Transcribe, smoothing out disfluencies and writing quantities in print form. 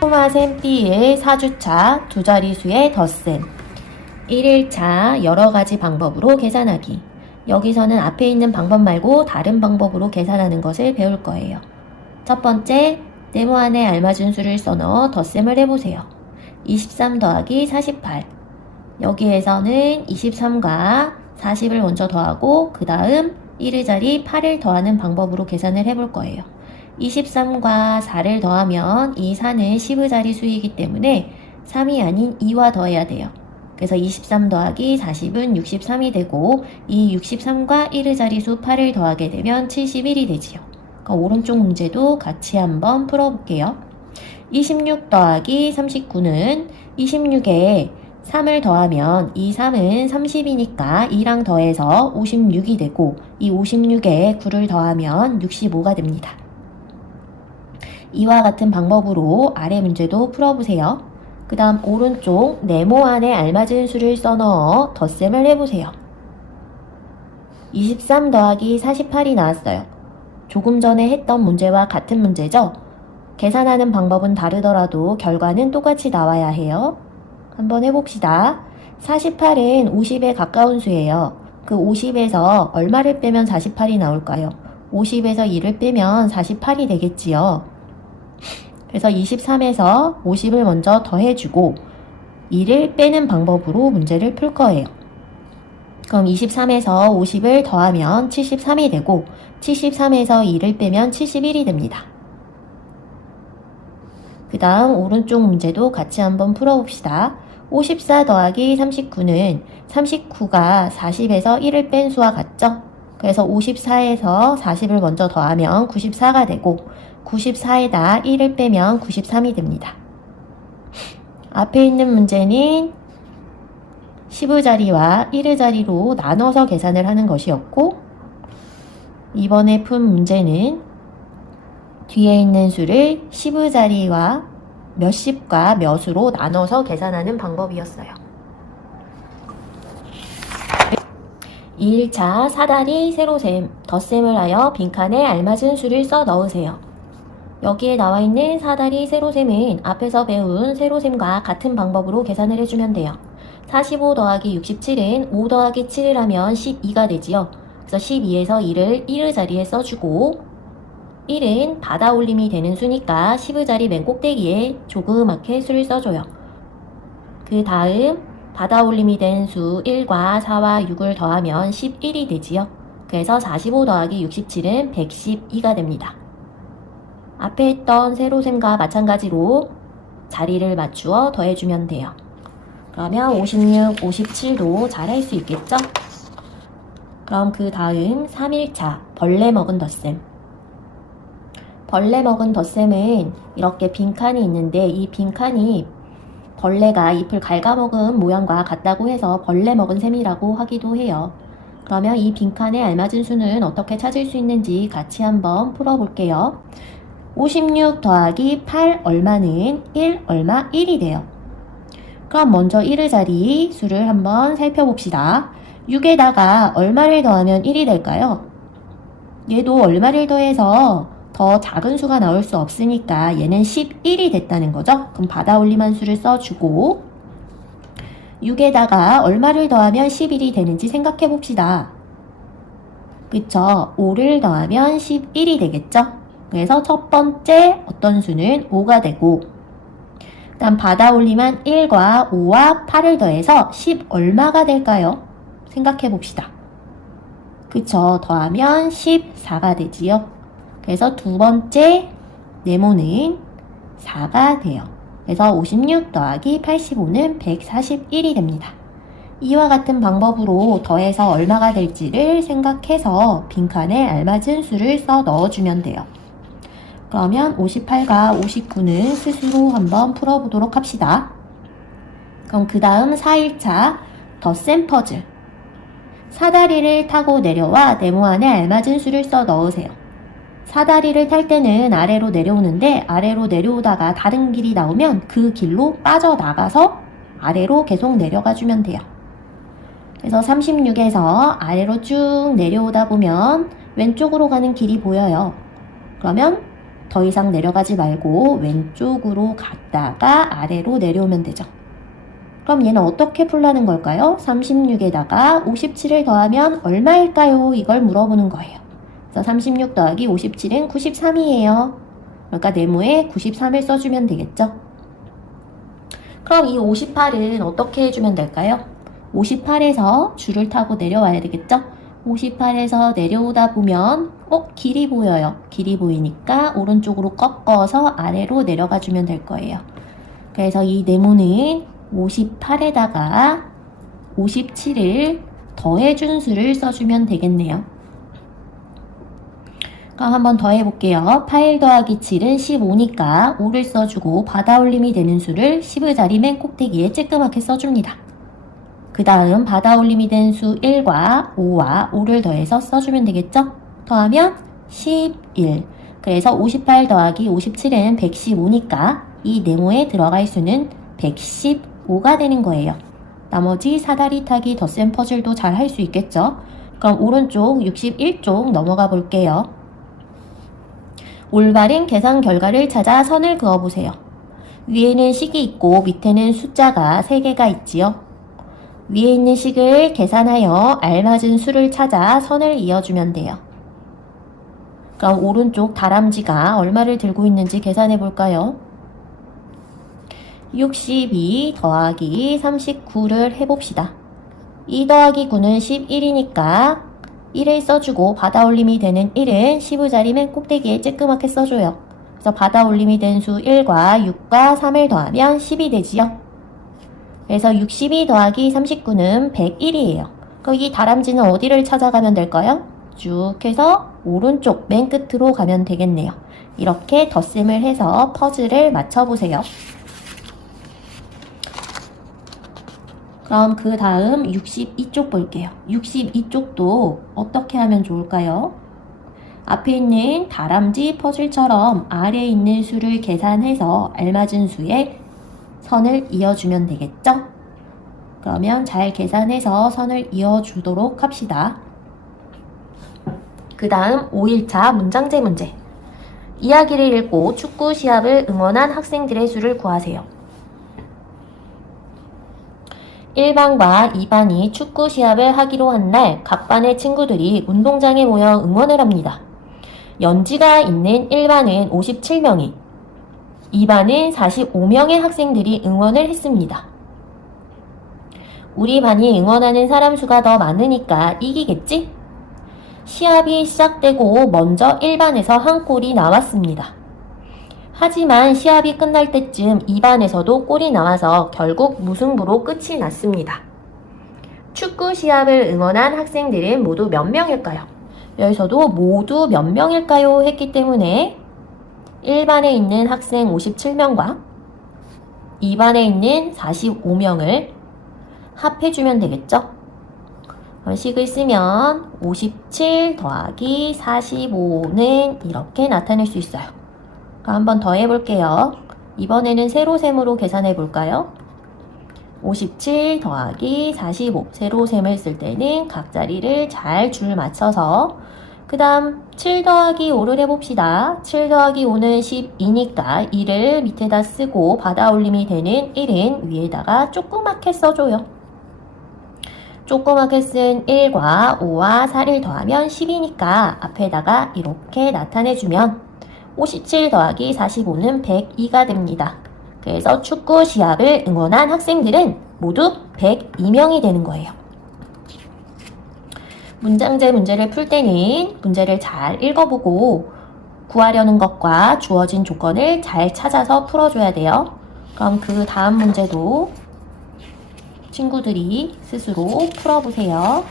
소마셈 B의 4주차 두 자리수의 덧셈 1일차 여러가지 방법으로 계산하기. 여기서는 앞에 있는 방법 말고 다른 방법으로 계산하는 것을 배울 거예요. 첫 번째, 네모 안에 알맞은 수를 써넣어 덧셈을 해보세요. 23 더하기 48. 여기에서는 23과 40을 먼저 더하고 그 다음 1의 자리 8을 더하는 방법으로 계산을 해볼 거예요. 23과 4를 더하면 이 4는 10의 자리 수이기 때문에 3이 아닌 2와 더해야 돼요. 그래서 23 더하기 40은 63이 되고 이 63과 1의 자리수 8을 더하게 되면 71이 되지요. 그럼 오른쪽 문제도 같이 한번 풀어볼게요. 26 더하기 39는 26에 3을 더하면 이 3은 30이니까 2랑 더해서 56이 되고 이 56에 9를 더하면 65가 됩니다. 이와 같은 방법으로 아래 문제도 풀어보세요. 그 다음 오른쪽 네모 안에 알맞은 수를 써넣어 덧셈을 해보세요. 23 더하기 48이 나왔어요. 조금 전에 했던 문제와 같은 문제죠? 계산하는 방법은 다르더라도 결과는 똑같이 나와야 해요. 한번 해봅시다. 48은 50에 가까운 수예요. 그 50에서 얼마를 빼면 48이 나올까요? 50에서 2를 빼면 48이 되겠지요. 그래서 23에서 50을 먼저 더해주고 2를 빼는 방법으로 문제를 풀 거예요. 그럼 23에서 50을 더하면 73이 되고 73에서 2를 빼면 71이 됩니다. 그 다음 오른쪽 문제도 같이 한번 풀어봅시다. 54 더하기 39는 39가 40에서 1을 뺀 수와 같죠? 그래서 54에서 40을 먼저 더하면 94가 되고 94에다 1을 빼면 93이 됩니다. 앞에 있는 문제는 10의 자리와 1의 자리로 나눠서 계산을 하는 것이었고 이번에 푼 문제는 뒤에 있는 수를 10의 자리와 몇십과 몇으로 나눠서 계산하는 방법이었어요. 2일차 사다리 세로셈, 덧셈을 하여 빈칸에 알맞은 수를 써 넣으세요. 여기에 나와 있는 사다리 세로셈은 앞에서 배운 세로셈과 같은 방법으로 계산을 해주면 돼요. 45 더하기 67은 5 더하기 7을 하면 12가 되지요. 그래서 12에서 2를 1의 자리에 써주고 1은 받아 올림이 되는 수니까 10의 자리 맨 꼭대기에 조그맣게 수를 써줘요. 그 다음 받아 올림이 된 수 1과 4와 6을 더하면 11이 되지요. 그래서 45 더하기 67은 112가 됩니다. 앞에 했던 세로셈과 마찬가지로 자리를 맞추어 더해주면 돼요. 그러면 56, 57도 잘 할 수 있겠죠? 그럼 그 다음 3일차 벌레 먹은 덧셈. 벌레 먹은 덧셈은 이렇게 빈칸이 있는데 이 빈칸이 벌레가 잎을 갉아먹은 모양과 같다고 해서 벌레 먹은 셈이라고 하기도 해요. 그러면 이 빈칸에 알맞은 수는 어떻게 찾을 수 있는지 같이 한번 풀어볼게요. 56 더하기 8 얼마는 1 얼마 1이 돼요. 그럼 먼저 1의 자리 수를 한번 살펴봅시다. 6에다가 얼마를 더하면 1이 될까요? 얘도 얼마를 더해서 더 작은 수가 나올 수 없으니까 얘는 11이 됐다는 거죠. 그럼 받아 올림한 수를 써주고 6에다가 얼마를 더하면 11이 되는지 생각해 봅시다. 그쵸? 5를 더하면 11이 되겠죠? 그래서 첫 번째 어떤 수는 5가 되고 그 다음 받아 올림한 1과 5와 8을 더해서 10 얼마가 될까요? 생각해 봅시다. 그쵸? 더하면 14가 되지요. 그래서 두 번째 네모는 4가 돼요. 그래서 56 더하기 85는 141이 됩니다. 이와 같은 방법으로 더해서 얼마가 될지를 생각해서 빈칸에 알맞은 수를 써 넣어주면 돼요. 그러면 58과 59는 스스로 한번 풀어보도록 합시다. 그럼 그 다음 4일차 덧셈 퍼즐. 사다리를 타고 내려와 네모 안에 알맞은 수를 써 넣으세요. 사다리를 탈 때는 아래로 내려오는데 아래로 내려오다가 다른 길이 나오면 그 길로 빠져나가서 아래로 계속 내려가 주면 돼요. 그래서 36에서 아래로 쭉 내려오다 보면 왼쪽으로 가는 길이 보여요. 그러면 더 이상 내려가지 말고 왼쪽으로 갔다가 아래로 내려오면 되죠. 그럼 얘는 어떻게 풀라는 걸까요? 36에다가 57을 더하면 얼마일까요? 이걸 물어보는 거예요. 그래서 36 더하기 57은 93이에요. 그러니까 네모에 93을 써주면 되겠죠. 그럼 이 58은 어떻게 해주면 될까요? 58에서 줄을 타고 내려와야 되겠죠? 58에서 내려오다 보면 길이 보여요. 길이 보이니까 오른쪽으로 꺾어서 아래로 내려가 주면 될 거예요. 그래서 이 네모는 58에다가 57을 더해준 수를 써주면 되겠네요. 그럼 한번 더 해볼게요. 8 더하기 7은 15니까 5를 써주고 받아올림이 되는 수를 10의 자리 맨 꼭대기에 쬐끄맣게 써줍니다. 그 다음 받아올림이 된 수 1과 5와 5를 더해서 써주면 되겠죠? 더하면 11. 그래서 58 더하기 57은 115니까 이 네모에 들어갈 수는 115가 되는 거예요. 나머지 사다리 타기 덧셈 퍼즐도 잘 할 수 있겠죠? 그럼 오른쪽 61쪽 넘어가 볼게요. 올바른 계산 결과를 찾아 선을 그어보세요. 위에는 식이 있고 밑에는 숫자가 3개가 있지요. 위에 있는 식을 계산하여 알맞은 수를 찾아 선을 이어주면 돼요. 그럼 오른쪽 다람쥐가 얼마를 들고 있는지 계산해 볼까요? 62 더하기 39를 해봅시다. 2 더하기 9는 11이니까 1을 써주고 받아올림이 되는 1은 10의 자리 맨 꼭대기에 쬐끄맣게 써줘요. 그래서 받아올림이 된 수 1과 6과 3을 더하면 10이 되지요. 그래서 62 더하기 39는 101이에요. 그럼 이 다람쥐는 어디를 찾아가면 될까요? 쭉 해서 오른쪽 맨 끝으로 가면 되겠네요. 이렇게 덧셈을 해서 퍼즐을 맞춰보세요. 그럼 그 다음 62쪽 볼게요. 62쪽도 어떻게 하면 좋을까요? 앞에 있는 다람쥐 퍼즐처럼 아래에 있는 수를 계산해서 알맞은 수에 선을 이어주면 되겠죠? 그러면 잘 계산해서 선을 이어주도록 합시다. 그 다음 5일차 문장제 문제. 이야기를 읽고 축구 시합을 응원한 학생들의 수를 구하세요. 1반과 2반이 축구 시합을 하기로 한 날 각 반의 친구들이 운동장에 모여 응원을 합니다. 연지가 있는 1반은 57명이, 2반은 45명의 학생들이 응원을 했습니다. 우리 반이 응원하는 사람 수가 더 많으니까 이기겠지? 시합이 시작되고 먼저 1반에서 한 골이 나왔습니다. 하지만 시합이 끝날 때쯤 2반에서도 골이 나와서 결국 무승부로 끝이 났습니다. 축구 시합을 응원한 학생들은 모두 몇 명일까요? 여기서도 모두 몇 명일까요? 했기 때문에 1반에 있는 학생 57명과 2반에 있는 45명을 합해주면 되겠죠? 식을 쓰면 57 더하기 45는 이렇게 나타낼 수 있어요. 한번 더 해볼게요. 이번에는 세로셈으로 계산해 볼까요? 57 더하기 45 세로셈을 쓸 때는 각 자리를 잘 줄 맞춰서 그 다음 7 더하기 5를 해봅시다. 7 더하기 5는 12니까 2를 밑에다 쓰고 받아올림이 되는 1은 위에다가 조그맣게 써줘요. 조그맣게 쓴 1과 5와 4를 더하면 10이니까 앞에다가 이렇게 나타내주면 57 더하기 45는 102가 됩니다. 그래서 축구 시합을 응원한 학생들은 모두 102명이 되는 거예요. 문장제 문제를 풀 때는 문제를 잘 읽어보고 구하려는 것과 주어진 조건을 잘 찾아서 풀어줘야 돼요. 그럼 그 다음 문제도 친구들이 스스로 풀어보세요.